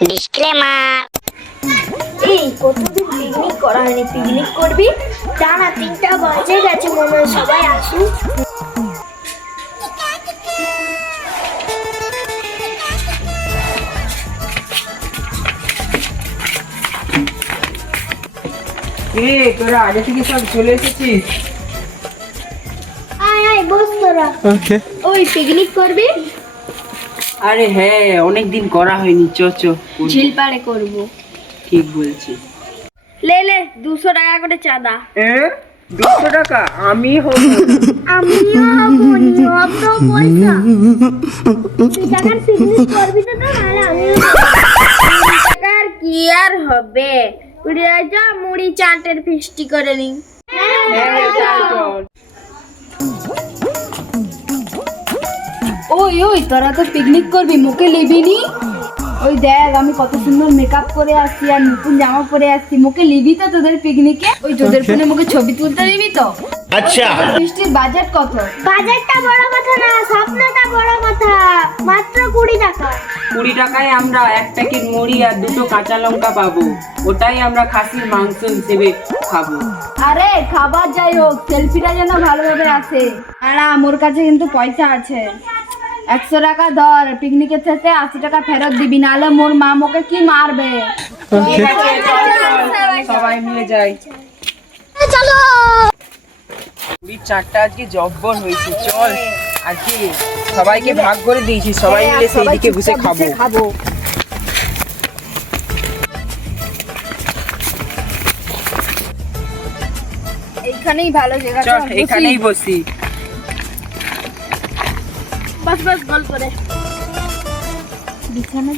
Disclaimer. এই কতদিন picnic করা হয়নি? পিকনিক করবি? টানা তিনটা বাজে গেছে মনে হয় সবাই আসুক। কে তোরা আগে থেকে সব চলে এসেছিস? আয় আয় বস তোরা। ওকে। ওই পিকনিক করবি? আরে হ্যাঁ অনেক দিন করা হয়নি চ চ। ঝিলপাড়ে করব। ঠিক বলছিস লে লে দুশো টাকা করে চাঁদা। এ? দুশো টাকা? আমি হব। আমিও হব নিয়ম তো পয়সা। তুই যখন পিকনিক করবি তো তো নাহলে আমিও টাকার কি আর হবে? উড়ে যা মুড়ি চাটের ফিস্টি করে নি হ্যাঁ চল চল ওই ওই তোরা তো পিকনিক করবি মুখে লিবি নি? ওই দেখ আমি কত সুন্দর মেকআপ করে আসছি আর নতুন জামা পরে আসছি। মুখে লিবি তো তোদের পিকনিকে ওই তোদের ফোনে মুখে ছবি তুলতে দিবি তো? আচ্ছা। বৃষ্টির বাজেট কত? বাজারটা বড় কথা না স্বপ্নটা বড় কথা। মাত্র কুড়ি টাকা। কুড়ি টাকায় আমরা এক প্যাকেট মুড়ি আর দুটো কাঁচা লঙ্কা পাবো। ওটাই আমরা খাসির মাংস হিসেবে খাব। আরে খাবার যাই হোক সেলফিটা যেন ভালোভাবে আসে। আর মোর কাছে কিন্তু পয়সা আছে। একশো টাকা ধর পিকনিকের শেষে আশি টাকা ফেরত দিবি নাহলে মোর মা মোকে কি মারবে? সবাই মিলে যাই। চলো। চারটা আজকে জব্বর হয়েছে চল। আজকে সবাইকে ভাগ করে দিয়েছি সবাই মিলে সেই দিকে বসে খাব। খাব। এইখানেই ভালো জায়গা চল এখানেই বসি। বাস বাস গল করে বিছানা।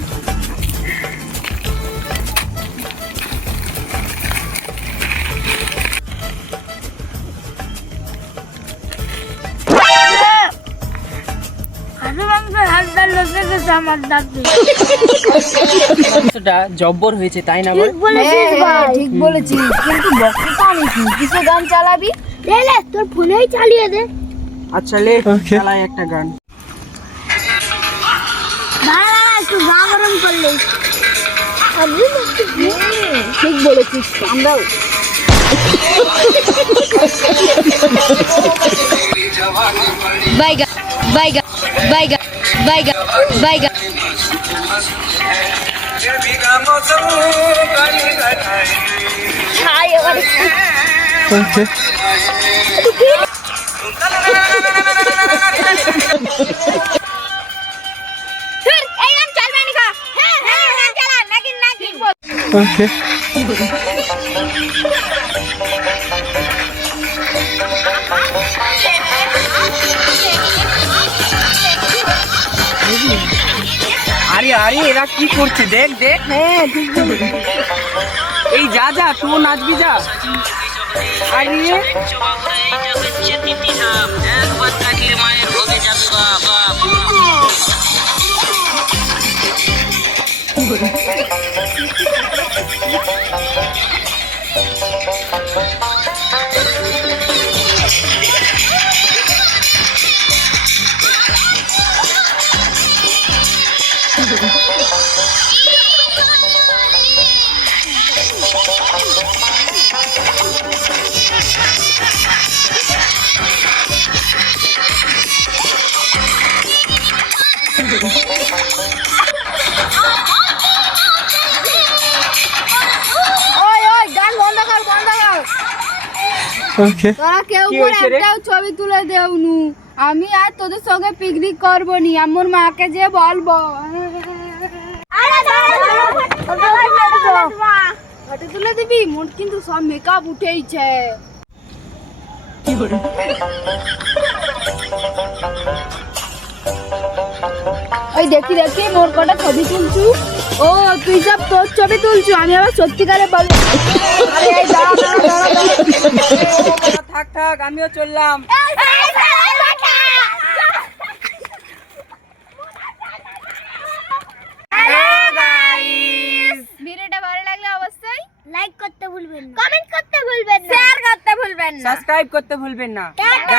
জব্বর হয়েছে তাই না বল? বলেছিস হ্যাঁ, ভাই। ঠিক বলেছিস কিন্তু আমি কি কিসে গান চালাবি? লে লে তোর ফোনেই চালিয়ে দে। আচ্ছা লে চালাই একটা গান। ঠিক বলেছিস আমরাও বাইগা বাইগা বাইগা বাইগা বাইগা ওকে আরে আরে এরা কি করছে? দেখ দেখ। হ্যাঁ এই যা যা তুই নাচবি যা। আরে ওই ওকে। তোরা কেউ? একটাও ছবি তুলে দেওনু। আমি আর তোদের সঙ্গে পিকনিক করব নি আমার মাকে যে বলব। ফটো তুলে দিবি মোর কিন্তু সব মেকআপ উঠেইছে। ওই দেখি দেখি মোর কটা ছবি তুলছু। ও তুই সব তোর ছবি তুলছু আমি আবার সত্যিকারে বলি আরে এই দাঁড়া দাঁড়া দাঁড়া দাঁড়া। থাক থাক আমিও চললাম। ভিডিওটা ভালো লাগলে অবশ্যই লাইক করতে ভুলবেন না। কমেন্ট করতে ভুলবেন না। শেয়ার করতে ভুলবেন না। সাবস্ক্রাইব করতে ভুলবেন না। টাটা